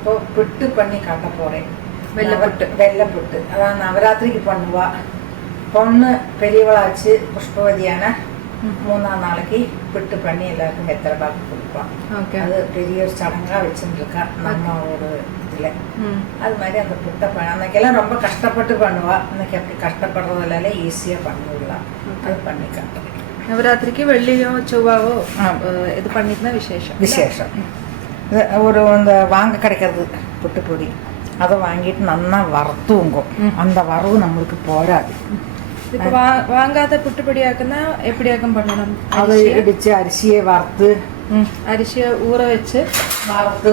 இப்போ புட்டு பண்ணி காட்ட போகிறேன். வெள்ளைப்புட்டு அதான் நவராத்திரிக்கு பண்ணுவா. பொண்ணு பெரியவளாச்சு புஷ்பவதியான 3ஆம் நாளைக்கு புட்டு பண்ணி எல்லாருக்கும் வெத்தலை பாக்கு கொடுப்பான். அது பெரிய ஒரு சடங்காக வச்சுருக்கா நம்ம ஒரு இதில். அது மாதிரி அந்த புட்டை அன்னைக்கெல்லாம் ரொம்ப கஷ்டப்பட்டு பண்ணுவா. அன்னைக்கு அப்படி கஷ்டப்படுறதுனால ஈஸியாக பண்ணிவிடலாம். அது பண்ணி காட்டுறேன். நவராத்திரிக்கு வெள்ளியோ செவ்வாவோ இது பண்ணிட்டுனா விசேஷம். ஒரு இந்த வாங்க கிடைக்கிறது புட்டு பொடி, அதை வாங்கிட்டு நல்லா வறுத்துவோங்கும். அந்த வரவு நம்மளுக்கு போராது. இப்போ வாங்காத புட்டுப்பொடி ஆக்குன்னா எப்படி ஆக்கம் பண்ணணும்? அதை இடிச்சு அரிசியை வறுத்து அரிசியை ஊற வச்சு வறுத்து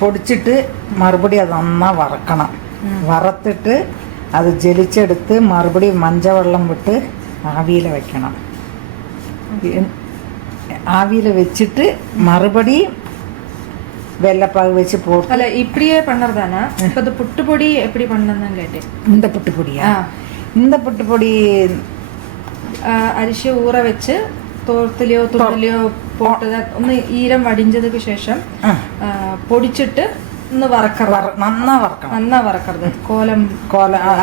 பொடிச்சிட்டு மறுபடியும் அதை நல்லா வறுக்கணும். வறுத்துட்டு அது ஜெலிச்செடுத்து மறுபடியும் மஞ்சள் வெள்ளம் விட்டு ஆவியில் வைக்கணும். ஆவியில் வச்சுட்டு மறுபடியும் வெள்ளைப்பாகு வச்சு போட்டு. அல்ல இப்படியே பண்ணுறதானா? இப்போ இந்த புட்டுப்பொடி எப்படி பண்ணணும்னு கேட்டேன். இந்த புட்டுப்பொடியா? இந்த புட்டுப்பொடி അരിശ ஊற വെച്ച് തോർത്തിലെയോ തുണിലെയോ പോട്ട് ഒന്ന് ഈരം വടിഞ്ഞതിന് ശേഷം പൊടിച്ചിട്ട് ഒന്ന് നന്നാ വറക്കരുത്. കോലം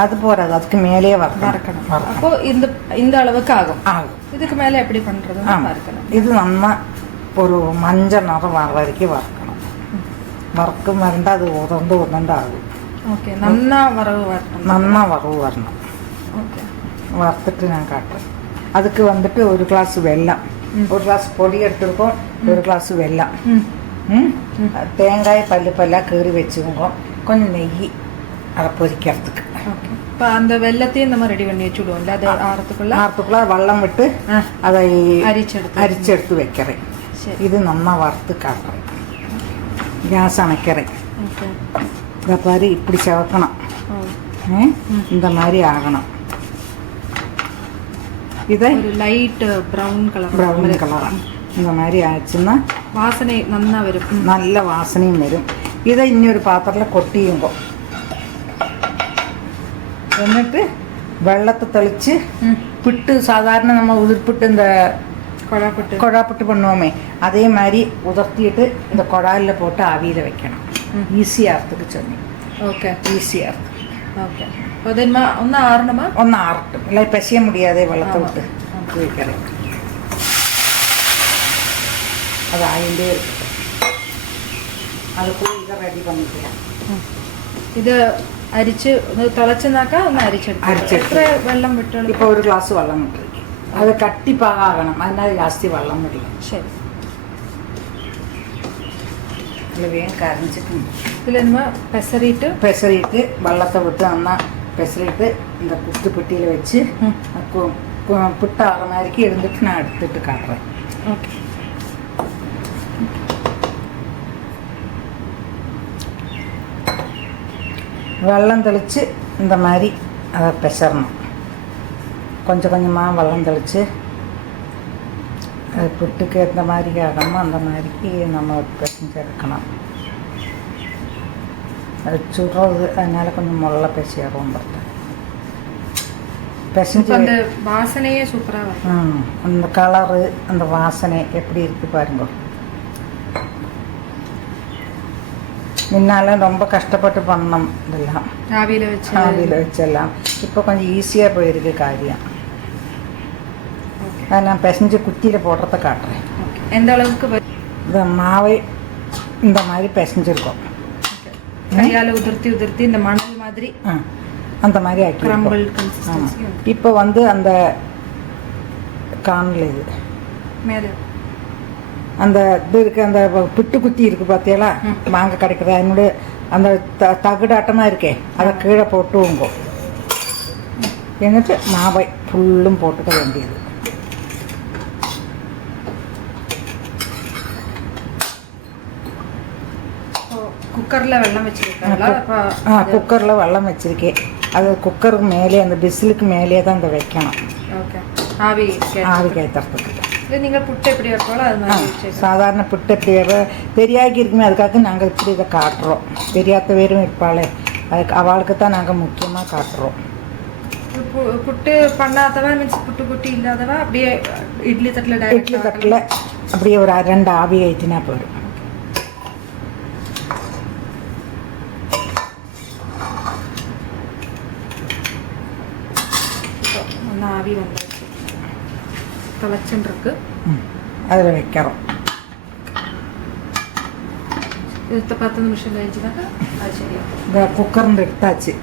அது போறாது, அதுக்கு மேலேயே வறுக்கணும். அப்போ இந்த அளவுக்கு ஆகும். இதுக்கு மேலே எப்படி பண்றதுன்னு வறுக்கணும். இது நல்லா ஒரு மஞ்சள் நிறம் வர வரைக்கும் வறுக்கணும். வறுக்கும் வரண்டா அது உதண்டு ஆகும். ஓகே, நன்னா வரவு வரணும். ஓகே, வறுத்துட்டு நான் காட்டுறேன். அதுக்கு வந்துட்டு ஒரு கிளாஸ் வெல்லம், ஒரு கிளாஸ் பொடி எடுத்துருக்கோம், ஒரு கிளாஸ் வெல்லம், தேங்காய் பல்லாக கீறி வச்சுக்கோங்க, கொஞ்சம் நெய் அதை பொரிக்கிறதுக்கு. இப்போ அந்த வெள்ளத்தையும் நம்ம ரெடி பண்ணி வச்சுடுவோம்ல, அது ஆறத்துக்குள்ள வெள்ளம் விட்டு அதை அரிச்செடுத்து வைக்கிறேன். இது நல்லா வறுத்து காட்டுறேன். கேஸ் அணைக்கிறேன். இதை பாரு, இப்படி செவக்கணும், இந்த மாதிரி ஆகணும். இதை லைட் ப்ரௌன் கலர் இந்த மாதிரி ஆச்சுன்னா வாசனை நல்லா வரும். நல்ல வாசனையும் வரும். இதை இன்னொரு பாத்திரத்தில் கொட்டியுங்க. എന്നിട്ട് വെള്ളത്തെ തെളിച്ച് പിട്ട് സാധാരണ നമ്മൾ ഉതിർപ്പിട്ട് இந்த கொழாப்புட்டு பண்ணுவோமே அதே மாதிரி உதர்த்திட்டு இந்த கொழாயில் போட்டு ஆவியில் வைக்கணும். ஈஸியாகிறதுக்கு சொன்னேன். ஓகே, ஈஸியாகிறது. ஓகே, ഒന്ന് ആറട്ടും. இல்லை பிசைய முடியாதே வெள்ளத்தை விட்டு வைக்கிறேன். அது ஆயிண்டே இருக்கட்டும். அதுக்குள்ள இதை ரெடி பண்ணிக்கலாம். ഇത് അരിച്ച് തിളച്ചെന്നാക്കാ ഒന്ന് അരിച്ചെടുത്ത് വെള്ളം വിട്ടോളൂ. ഇപ്പോൾ ഒരു ഗ്ലാസ് വെള്ളം വിട്ടിരിക്കും. അത് കട്ടിപ്പാകണം, അതിനാൽ ജാസ്തി വെള്ളം വിടില്ല. ശരി, വേഗം കരഞ്ഞിട്ടുണ്ട്. ഇതിൽ പെസറിയിട്ട് വെള്ളത്തെ വിട്ട് നന്നാ പെസറിയിട്ട് இந்த குத்து பெட்டியில் வச்சு புட்டாகிற மாதிரிக்கு இருந்துட்டு நான் எடுத்துட்டு காட்டுறேன். ஓகே, வெள்ளம் தெளித்து இந்த மாதிரி அதை பெசரணும். கொஞ்சம் கொஞ்சமாக வெள்ளம் தெளித்து அது புட்டுக்கு எந்த மாதிரி ஆகணுமோ அந்த மாதிரிக்கு நம்ம பிசைஞ்சு எடுக்கணும். அது சுடுறது, அதனால் கொஞ்சம் முள்ள பெசியாகவும் படுத்தேன். பெசஞ்சு அந்த வாசனையே சூப்பராக வரும். அந்த கலரு, அந்த வாசனை எப்படி இருக்குது பாருங்க. முன்னால ரொம்ப கஷ்டப்பட்டு பண்ணோம் இதெல்லாம், ஆவியில் வச்செல்லாம். இப்போ கொஞ்சம் ஈஸியாக போயிருக்கு காரியம். அதை நான் பிசைஞ்சு குத்தியில் போடுறத காட்டுறேன். எந்த அளவுக்கு இந்த மாவை இந்த மாதிரி பிசைஞ்சிருக்கோம். கையால் உதிர்த்தி இந்த மணல் மாதிரி அந்த மாதிரி ஆக்கி. இப்போ வந்து அந்த காணல இது மேலே அந்த இது இருக்குது, அந்த புட்டு குத்தி இருக்குது பார்த்தியாலா, வாங்க கிடைக்குது. என்னுடைய அந்த தகுடாட்டமாக இருக்கே அதை கீழே போட்டுவோங்க. എന്നിട്ട് മാവ് ഫുള്ളും പോട്ടിട്ട് വേണ്ടിയത്. குக்கரில் வெள்ளம் வச்சுருக்கீங்களா? குக்கரில் வெள்ளம் வச்சுருக்கேன். அது குக்கருக்கு மேலே அந்த பிசிலுக்கு மேலே தான் அந்த வைக்கணும். ஓகே, ஆவி கேத்துறதுக்கு. நீங்கள் புட்டு எப்படி வைப்பாலோ அது மாதிரி சாதாரண புட்டு எப்படி பெரியாக்கி இருக்குமே, அதுக்காக நாங்கள் இப்படி இதை காட்டுறோம். தெரியாத பேரும் இருப்பாளே, அதுக்கு அவளுக்கு தான் நாங்கள் முக்கியமாக காட்டுறோம். புட்டு பண்ணாதவா மீன்ஸ் புட்டு குட்டி இல்லாதவா அப்படியே இட்லி தட்டில் அப்படியே ஒரு 2 ஆவி ஏற்றினா போயிடும். ஆவி வந்தாச்சு. திளச்சுருக்கு. அதில் வைக்கிறோம். ഇത് 10 നിമിഷം കഴിച്ചിട്ട് അത് ശരിയാക്കും. இந்த குக்கர்ந்து எடுத்தாச்சு.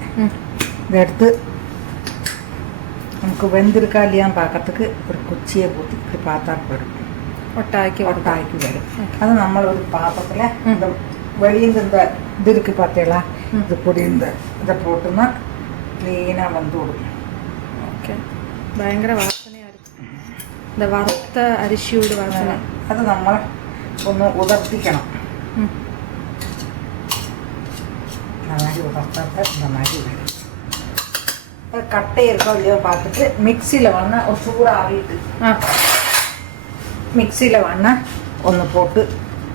இதை எடுத்து நமக்கு வெந்திருக்கா இல்லையான்னு பார்க்கறதுக்கு ஒரு குச்சியை ஊற்றி இப்படி பார்த்தா போயிடும். ஒட்டாக்கி வரும். அது நம்ம ஒரு பாத்திரத்தில் இந்த வெளியிருந்து இந்த இது இருக்குது பார்த்தீங்களா, இது பொடி இந்த இதை போட்டுன்னா க்ளீனாக வந்து விடும். ஓகே. பயங்கர வாசனையாக இருக்குது இந்த வறுத்த அரிசியோட வாசனை. அது நம்ம ஒன்று உதர்த்திக்கணும். இந்த மாதிரி உதர்த்தாத்த இந்த மாதிரி வரும். கட்டை இருக்கோ இல்லையோ பார்த்துட்டு மிக்சியில் வேணா ஒரு சூடாக ஆகிட்டு மிக்சியில் வேணா ஒன்று போட்டு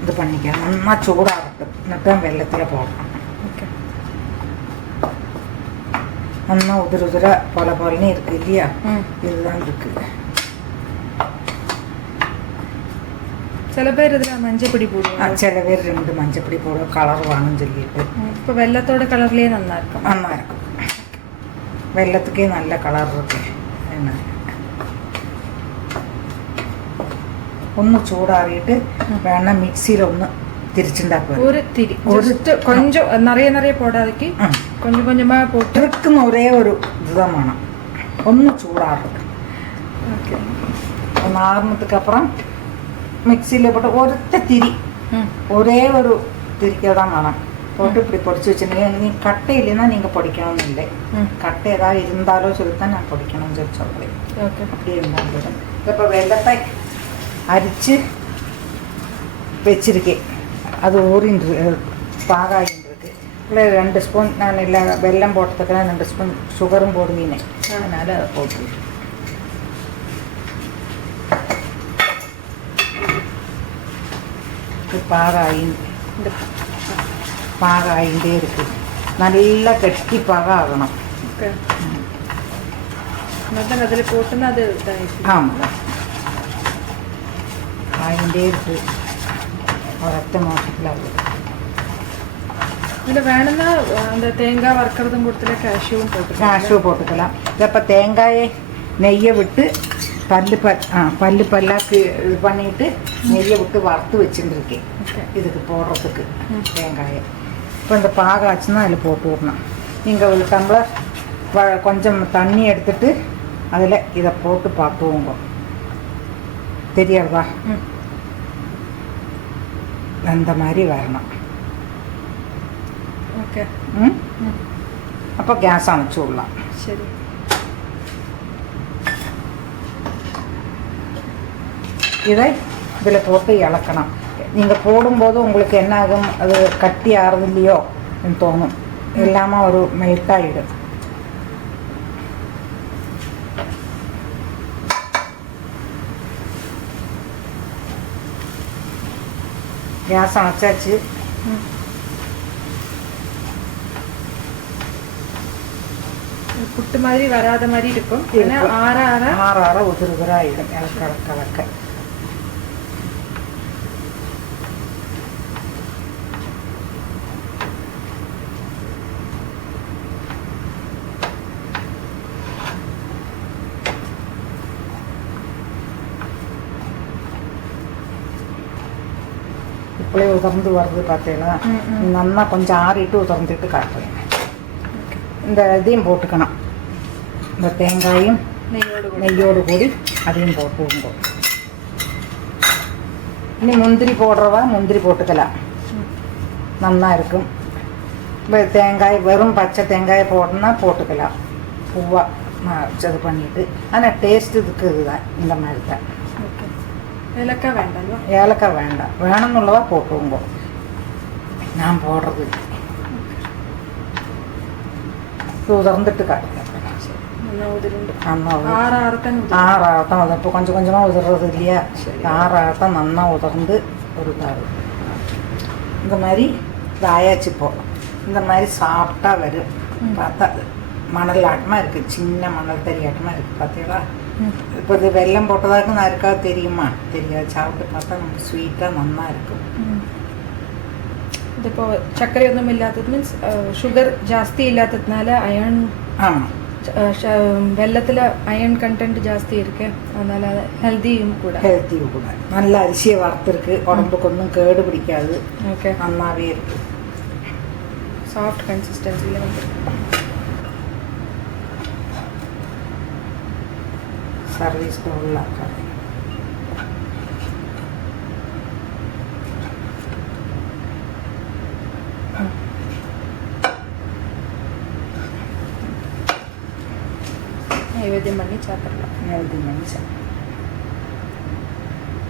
இது பண்ணிக்கலாம். நல்லா சூடாகட்டும். എന്നിട്ട് வெள்ளத்தில் போடணும். ஓகே. நல்லா உதிர போலன்னு இருக்கு இல்லையா, இதுதான் இருக்கு. சில பேர் இதில் மஞ்சப்பொடி போடுவாங்க. சில பேர் 2 மஞ்சப்பொடி போடுவோம் கலர் வாங்கன்னு சொல்லிட்டு. இப்போ வெள்ளத்தோட கலர்லேயே நல்லா இருக்கும். நல்லா இருக்கும். வெள்ளத்துக்கே நல்ல கலர் இருக்கு. என்ன ഒന്ന് ചൂടാറിയിട്ട് വേണം മിക്സിയിൽ ഒന്ന് തിരിച്ചുണ്ടാക്കുക. ഒരു തിരി കൊഞ്ചം നിറയെ പോടാതെ കൊഞ്ചം കൊഞ്ചമാ പോട്ട് വെക്കുന്ന ഒരേ ഒരു ഇതം വേണം. ഒന്ന് ചൂടാറും. ഒന്ന് ആറുന്നதுக்கு அப்புறம் மிக்சியில் போட்டு ஒருத்த திரி ஒரே ஒரு திரிக்க தான் வேணும். போட்டு இப்படி பொடிச்சு வச்சுருந்தீங்க. நீ கட்டை இல்லைன்னா நீங்கள் பொடிக்கணும்னு இல்லை. கட்டை ஏதாவது இருந்தாலோ சொல்லித்தான் நான் பொடிக்கணும்னு சொல்லி சொல்கிறேன். அப்படி இருந்தாலும் இப்போ வெள்ளத்தை அரிச்சு வச்சிருக்கேன். அது ஊறின்று பாகாயின்றிருக்கு. இல்லை 2 ஸ்பூன் நான் இல்லை வெல்லம் போட்டதுக்கெல்லாம் 2 ஸ்பூன் சுகரும் போடுவீனே, அதனால் அதை போட்டு பாகாயின்றே இருக்குது. நல்லா கட்டி பாக ஆகணும். அதில் போட்டுன்னா அது ஆமாம் ஆகிட்டே இருக்கு. ஒரத்த மாசத்தில் ஆகுது. இதில் வேணும்னா அந்த தேங்காய் வறுக்கிறதும் கொடுத்துல கேஷ்யூ போட்டுக்கலாம். இப்போ தேங்காயை நெய்யை விட்டு பல்லு பல்லாக்கு இது பண்ணிட்டு நெய்யை விட்டு வறுத்து வச்சுருக்கேன் இதுக்கு போடுறதுக்கு தேங்காயை. இப்போ இந்த பாகாச்சுன்னா அதில் போட்டு விடணும். நீங்கள் ஒரு டம்ளர் கொஞ்சம் தண்ணி எடுத்துட்டு அதில் இதை போட்டு பார்த்துவோங்க. தெரியாதா? அந்த மாதிரி வரணும். ஓகே. அப்போ கேஸ் அணைச்சி விடலாம். சரி. இதை இதில் போட்டு இளக்கணும். நீங்கள் போடும்போது உங்களுக்கு என்ன ஆகும், அது கட்டி ஆறுது இல்லையோ தோணும். இல்லாமல் ஒரு மெல்ட்டாகிடும். கேஸ் அணைச்சாச்சு. புட்டு மாதிரி வராத மாதிரி இருக்கும். ஆற உதிராயிடும். கலக்க இப்போயே உதிர்ந்து வருது பார்த்தீங்களா. நல்லா கொஞ்சம் ஆறிட்டு உதிர்ந்துட்டு காட்டுறேன். இந்த இதையும் போட்டுக்கணும். இந்த தேங்காயும் நெய்யோடு கூடி அதையும் போட்டு விடுங்க. இனி முந்திரி போடுறவா முந்திரி போட்டுக்கலாம், நல்லா இருக்கும். இப்போ தேங்காய் வெறும் பச்சை தேங்காயை போடணுன்னா போட்டுக்கலாம். பூவாக இது பண்ணிவிட்டு. ஆனால் டேஸ்ட்டு இதுக்கு இதுதான் இந்த மாதிரி தான். ஏலக்காய் வேண்டாம். ஏலக்காய் வேண்டாம். வேணும்னுள்ளவா போட்டுவோங்க. நான் போடுறது உதிர்ந்துட்டு காட்டுங்க. ஆறாகத்தான் உதர். இப்போ கொஞ்சம் கொஞ்சமாக உதிர்றது இல்லையா, ஆறாகத்தான் நல்லா உதிர்ந்து ஒரு இதாகும். இந்த மாதிரி தாயாச்சு போகும். இந்த மாதிரி சாஃப்டாக வரும். பார்த்தா மணல் ஆட்டமாக இருக்குது. சின்ன மணல் தறி ஆட்டமாக இருக்குது. பார்த்தீங்களா? இப்போ இது வெல்லம் போட்டதாக நான் இருக்கா தெரியுமா? தெரியாது. சாப்பிட்டு பார்த்தா நமக்கு ஸ்வீட்டாக நல்லா இருக்கும். ഇതിപ്പോൾ ചക്കരയൊന്നും ഇല്ലാത്തത് മീൻസ് ഷുഗർ ജാസ്തി ഇല്ലാത്തതിനാല അയൺ വെള്ളത്തിൽ അയൺ കണ്ടന്റ് ஜாஸ்தி இருக்கு அதனால ஹெல்தியும் கூட ஹெல்த்தியும் கூட நல்ல அரிசியை வறுத்துருக்கு உடம்புக்கு ஒன்றும் கேடு பிடிக்காது ஓகே நல்லாவே இருக்கு சாஃப்ட் கன்சிஸ்டன்சியில் வந்துருக்கு சர்வீஸ்க்கு உள்ள நைவேத்தியம் பண்ணி சாப்பிடலாம் நைவேத்தியம் பண்ணி சாப்பிடலாம்